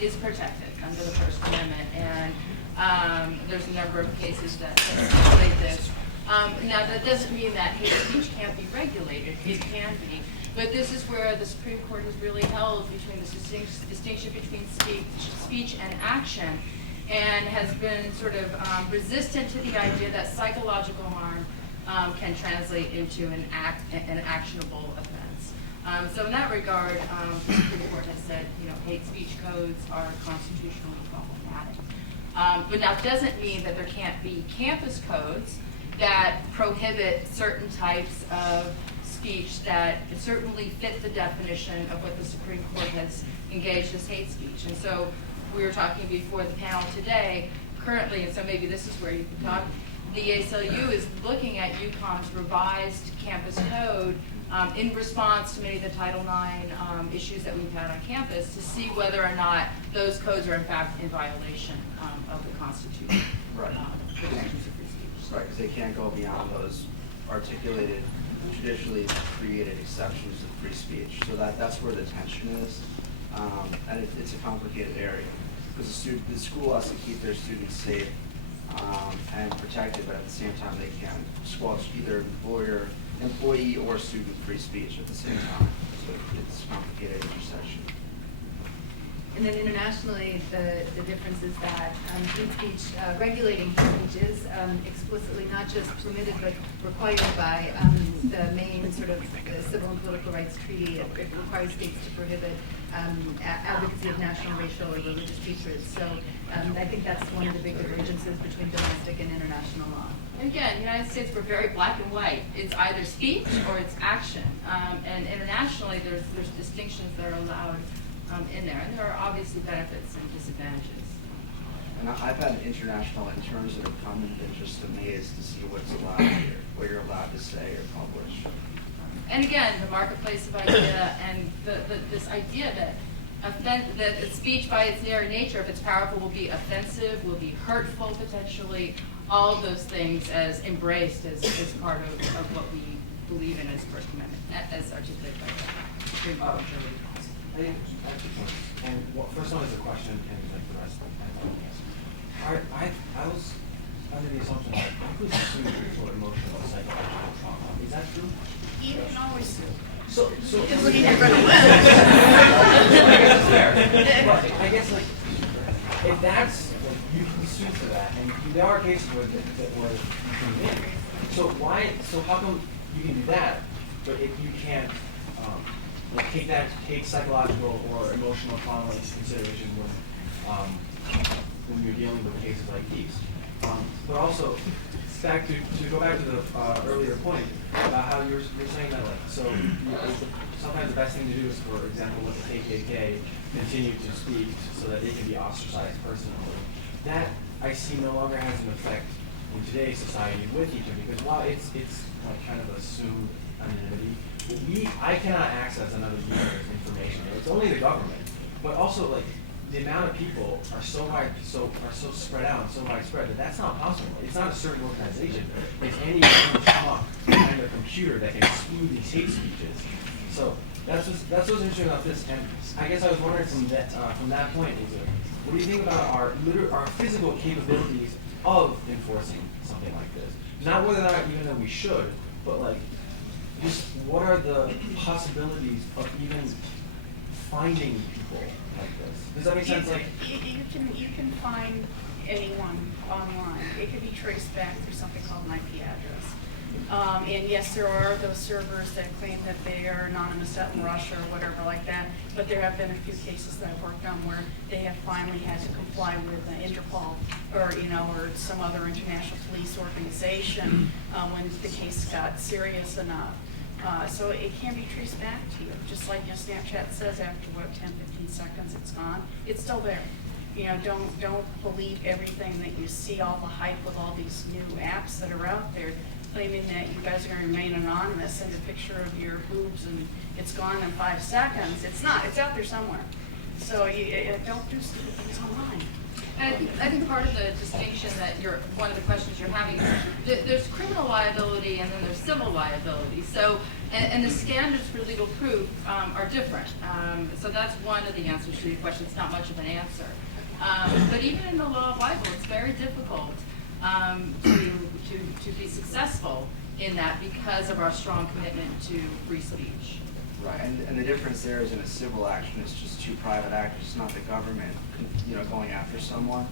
is protected under the First Amendment, and there's a number of cases that stipulate this. Now, that doesn't mean that hate speech can't be regulated. It can be. But this is where the Supreme Court has really held between this distinction between speech and action, and has been sort of resistant to the idea that psychological harm can translate into an actionable offense. So in that regard, the Supreme Court has said, hate speech codes are constitutionally problematic. But that doesn't mean that there can't be campus codes that prohibit certain types of speech that certainly fit the definition of what the Supreme Court has engaged as hate speech. And so we were talking before the panel today, currently, and so maybe this is where you can talk, the ACLU is looking at UConn's revised campus code in response to many of the Title IX issues that we've had on campus to see whether or not those codes are in fact in violation of the Constitution. Right. Protections of free speech. Right, because they can't go beyond those articulated, traditionally created exceptions of free speech. So that's where the tension is, and it's a complicated area because the school has to keep their students safe and protected, but at the same time they can't squelch either employee or student free speech at the same time. So it's a complicated intersection. And then internationally, the difference is that hate speech, regulating hate speech is explicitly not just permitted but required by the main sort of civil and political rights treaty. It requires states to prohibit advocacy of national, racial, or religious hatred. So I think that's one of the big divergences between domestic and international law. And again, the United States, we're very black and white. It's either speech or it's action. And internationally, there's distinctions that are allowed in there, and there are obviously benefits and disadvantages. And I've had international interns that have come and been just amazed to see what's allowed here, what you're allowed to say or publish. And again, the marketplace of idea and this idea that speech by its very nature, if it's powerful, will be offensive, will be hurtful potentially, all of those things as embraced as part of what we believe in as First Amendment, as articulated by the Supreme Court. I have 2 points. And first one is a question, and like the rest of the panel. I was under the assumption that you could sue for emotional or psychological trauma. Is that true? You can always sue. So Because looking at Greta West. I guess it's fair. But I guess if that's you can sue for that, and there are cases where where you can win. So how come you can do that, but if you can't like take psychological or emotional trauma into consideration when you're dealing with cases like these? But also, to go back to the earlier point about how you're saying that, like, so sometimes the best thing to do is, for example, let the KKK continue to speak so that they can be ostracized personally. That I see no longer has an effect in today's society with each other, because while it's like kind of assumed anonymity, I cannot access another user's information. It's only the government, but also like the amount of people are so spread out and so widespread that that's not possible. It's not a certain organization. It's any schmuck behind a computer that can spew these hate speeches. So that's what's interesting about this. And I guess I was wondering from that point, what do you think about our physical capabilities of enforcing something like this? Not whether or not even that we should, but like just what are the possibilities of even finding people like this? Does that make sense? Like You can find anyone online. It can be traced back through something called an IP address. And yes, there are those servers that claim that they are anonymous out in Russia or whatever like that, but there have been a few cases that I've worked on where they have finally had to comply with Interpol or some other international police organization when the case got serious enough. So it can be traced back to you, just like Snapchat says after 10, 15 seconds it's gone. It's still there. Don't believe everything that you see, all the hype with all these new apps that are out there, claiming that you guys are going to remain anonymous, send a picture of your boobs and it's gone in 5 seconds. It's not. It's out there somewhere. So don't do stupid things online. And I think part of the distinction that one of the questions you're having is there's criminal liability and then there's civil liability. So, and the standards for legal proof are different. So that's one of the answers to your question. It's not much of an answer. But even in the law of libel, it's very difficult to be successful in that because of our strong commitment to free speech. Right, and the difference there is in a civil action, it's just two private actors, it's not the government, going after someone.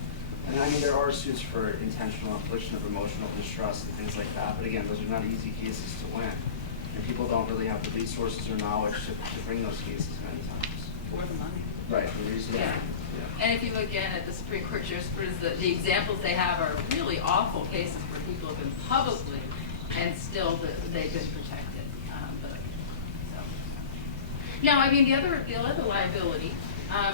And I mean, there are suits for intentional infliction of emotional distress and things like that, but again, those are not easy cases to win. And people don't really have the resources or knowledge to bring those cases many times. Or the money. Right, the reason. Yeah. And if you look again at the Supreme Court jurisprudence, the examples they have are really awful cases where people have been publicly and still they've been protected. Now, I mean, the other liability,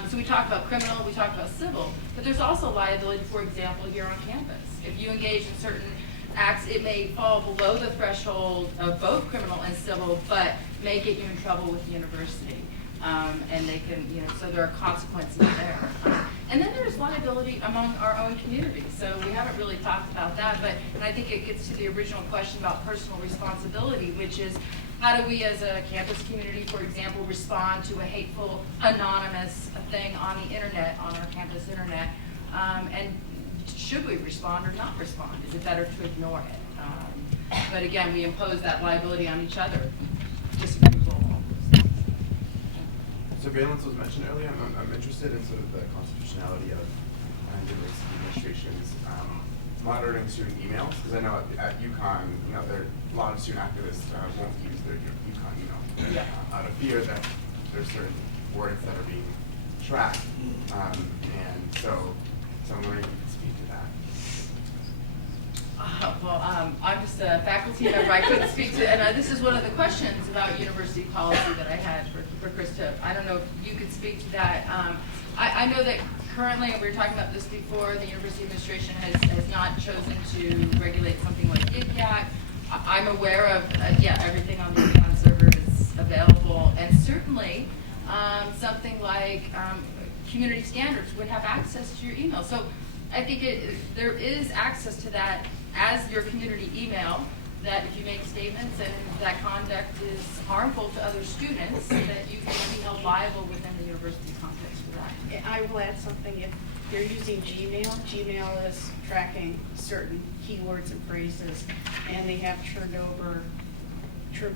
so we talked about criminal, we talked about civil, but there's also liability, for example, here on campus. If you engage in certain acts, it may fall below the threshold of both criminal and civil, but may get you in trouble with the university. And they can, so there are consequences there. And then there's liability among our own community. So we haven't really talked about that, and I think it gets to the original question about personal responsibility, which is, how do we as a campus community, for example, respond to a hateful, anonymous thing on the internet, on our campus internet? And should we respond or not respond? Is it better to ignore it? But again, we impose that liability on each other. Surveillance was mentioned earlier. I'm interested in sort of the constitutionality of university administrations monitoring student emails, because I know at UConn, there are a lot of student activists won't use their UConn email out of fear that there's certain words that are being tracked, and so I'm wondering if you could speak to that. I'm just a faculty member. I couldn't speak to, and this is one of the questions about university policy that I had for Krista. I don't know if you could speak to that. I know that currently, and we were talking about this before, the university administration has not chosen to regulate something like YIGYAC. I'm aware of, everything on the UConn server is available, and certainly something like community standards would have access to your email. So I think there is access to that as your community email, that if you make statements and that conduct is harmful to other students, that you can be held liable within the university context for that. I will add something. If you're using Gmail is tracking certain keywords and phrases, and they have turned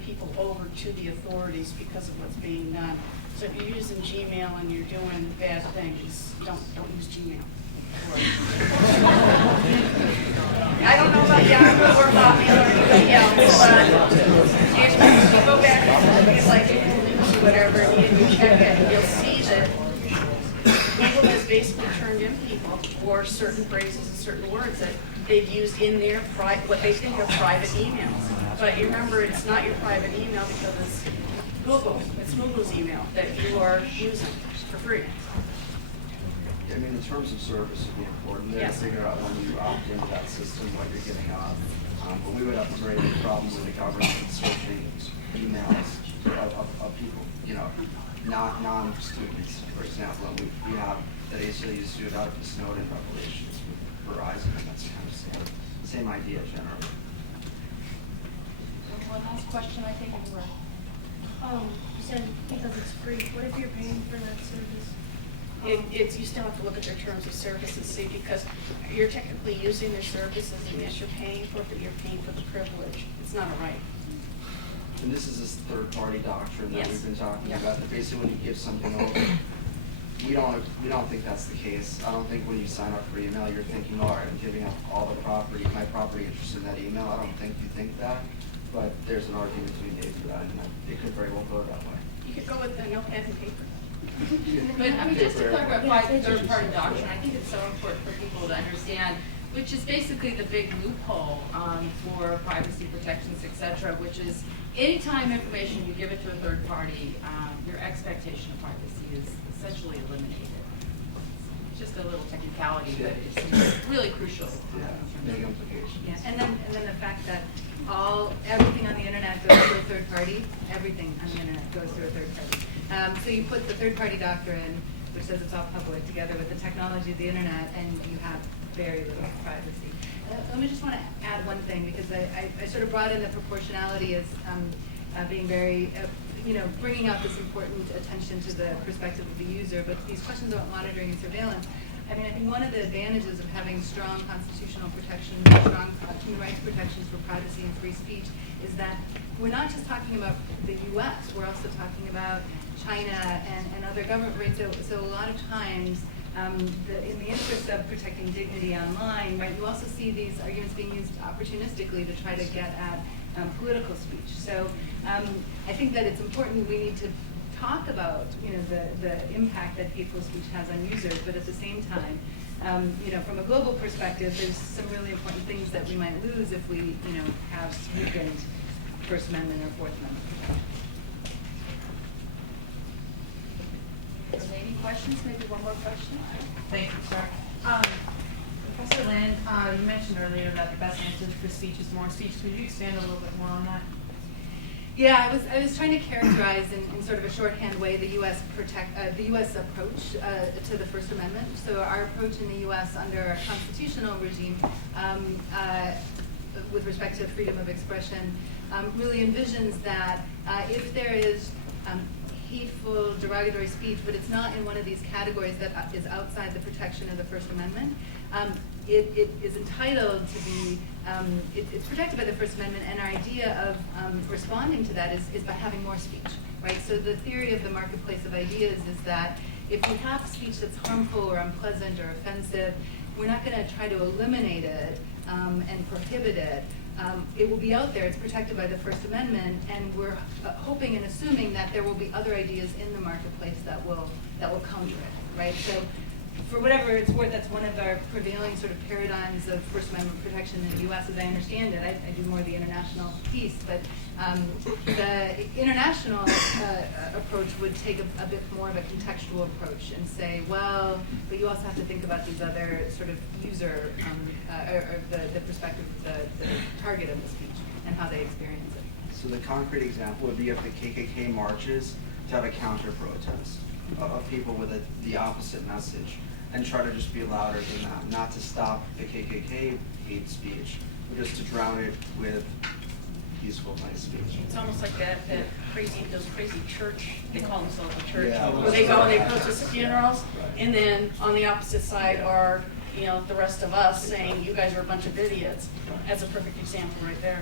people over to the authorities because of what's being done. So if you're using Gmail and you're doing bad things, don't use Gmail. I don't know about Yahoo or Hotmail or anybody else, but if you go back and look at like whatever, and you check it, you'll see that Google has basically turned in people for certain phrases and certain words that they've used in their what they think are private emails. But you remember, it's not your private email because it's Google. It's Google's email that you are using for free. I mean, in terms of service, it'd be important there to Yes. figure out when you opt into that system what you're getting off. But we would have a very big problem with the government searching emails of people, you know, not non-students, for example. And we have that ACLU student out of the Snowden revelations with Verizon, and that's kind of the same idea generally. One last question, I think, and we're You said because it's free, what if you're paying for that service? It's, you still have to look at their terms of service and see, because you're technically using their services, and yes, you're paying for it, but you're paying for the privilege. It's not a right. And this is this third-party doctrine that Yes. we've been talking Yeah. about. That basically, when you give something over, we don't think that's the case. I don't think when you sign up for email, you're thinking, all right, I'm giving up all the property, my property interest in that email. I don't think you think that, but there's an argument to be made for that, and it could very well go that way. You could go with the no pen and paper. But I mean, just to clarify third-party doctrine, I think it's so important for people to understand, which is basically the big loophole for privacy protections, et cetera, which is anytime information you give it to a third party, your expectation of privacy is essentially eliminated. It's just a little technicality, but it's really crucial. Yeah, big implications. Yeah, and then the fact that everything on the internet goes through a third party, everything on the internet goes through a third party. So you put the third party doctrine, which says it's all public, together with the technology of the internet, and you have very little privacy. Let me just want to add one thing, because I sort of brought in the proportionality as being very, bringing out this important attention to the perspective of the user, but these questions about monitoring and surveillance, I mean, I think one of the advantages of having strong constitutional protections, strong human rights protections for privacy and free speech is that we're not just talking about the U.S., we're also talking about China and other government rights. So a lot of times, in the interest of protecting dignity online, right, you also see these arguments being used opportunistically to try to get at political speech. So I think that it's important we need to talk about the impact that hateful speech has on users, but at the same time, from a global perspective, there's some really important things that we might lose if we have weakened First Amendment or Fourth Amendment protection. Any questions? Maybe one more question? Thank you, sir. Professor Land, you mentioned earlier that the best answer for speech is more speech. Could you expand a little bit more on that? Yeah, I was trying to characterize in sort of a shorthand way the U.S. approach to the First Amendment. So our approach in the U.S. under our constitutional regime with respect to freedom of expression really envisions that if there is hateful, derogatory speech, but it's not in one of these categories that is outside the protection of the First Amendment, it is entitled to be, it's protected by the First Amendment, and our idea of responding to that is by having more speech, right? So the theory of the marketplace of ideas is that if we have speech that's harmful or unpleasant or offensive, we're not going to try to eliminate it and prohibit it. It will be out there, it's protected by the First Amendment, and we're hoping and assuming that there will be other ideas in the marketplace that will counter it, right? So for whatever it's worth, that's one of our prevailing sort of paradigms of First Amendment protection in the U.S. as I understand it. I do more of the international piece, but the international approach would take a bit more of a contextual approach and say, well, but you also have to think about these other sort of user, or the perspective of the target of the speech and how they experience it. So the concrete example would be if the KKK marches to have a counter protest of people with the opposite message, and try to just be louder than that, not to stop the KKK hate speech, but just to drown it with peaceful, nice speech. It's almost like those crazy church, they call themselves a church, Yeah, where they go and they right. protest funerals, and then on the opposite side are, the rest of us saying, you guys are a bunch of idiots. That's a perfect example right there.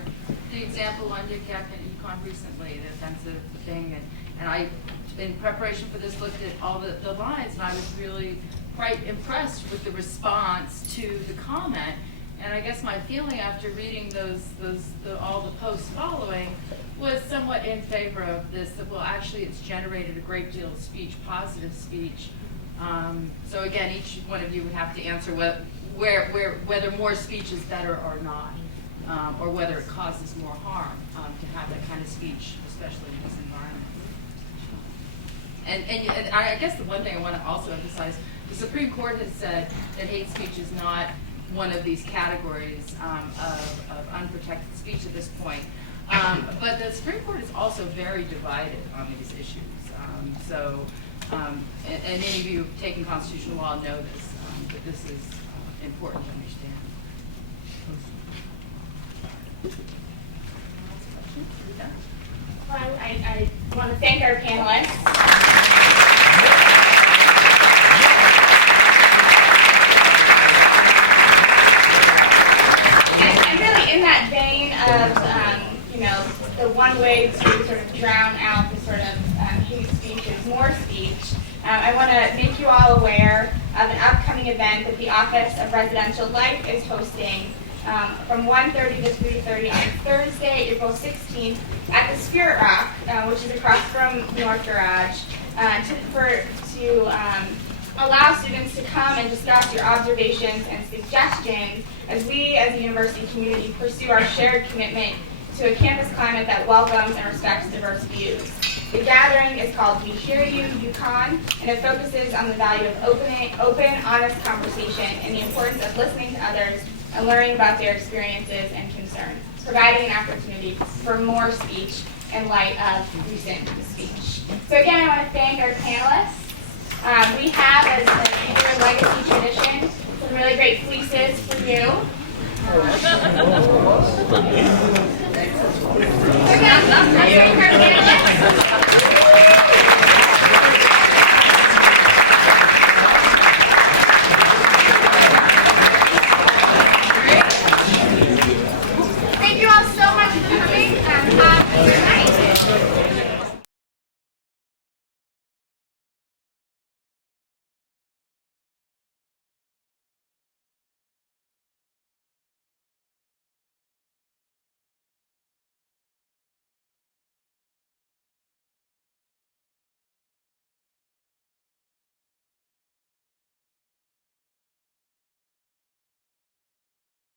The example on Dick Yak and Econ recently, the offensive thing, and I, in preparation for this, looked at all the lines, and I was really quite impressed with the response to the comment. And I guess my feeling after reading all the posts following was somewhat in favor of this, that well, actually it's generated a great deal of speech, positive speech. So again, each one of you would have to answer whether more speech is better or not, or whether it causes more harm to have that kind of speech, especially in this environment. And I guess the one thing I want to also emphasize, the Supreme Court has said that hate speech is not one of these categories of unprotected speech at this point. But the Supreme Court is also very divided on these issues. And any of you who've taken constitutional law know this, that this is important to understand. Well, I want to thank our panelists. And really in that vein of, the one way to sort of drown out the sort of hate speech is more speech, I want to make you all aware of an upcoming event that the Office of Residential Life is hosting from 1:30 to 3:30 on Thursday, April 16th at the Spirit Rock, which is across from North Garage, to allow students to come and discuss your observations and suggestions as we as a university community pursue our shared commitment to a campus climate that welcomes and respects diverse views. The gathering is called We Hear You, UConn, and it focuses on the value of open, honest conversation and the importance of listening to others and learning about their experiences and concerns, providing an opportunity for more speech in light of recent speech. So again, I want to thank our panelists. We have, as a year legacy tradition, some really great fleeces for you. So again, our panelists.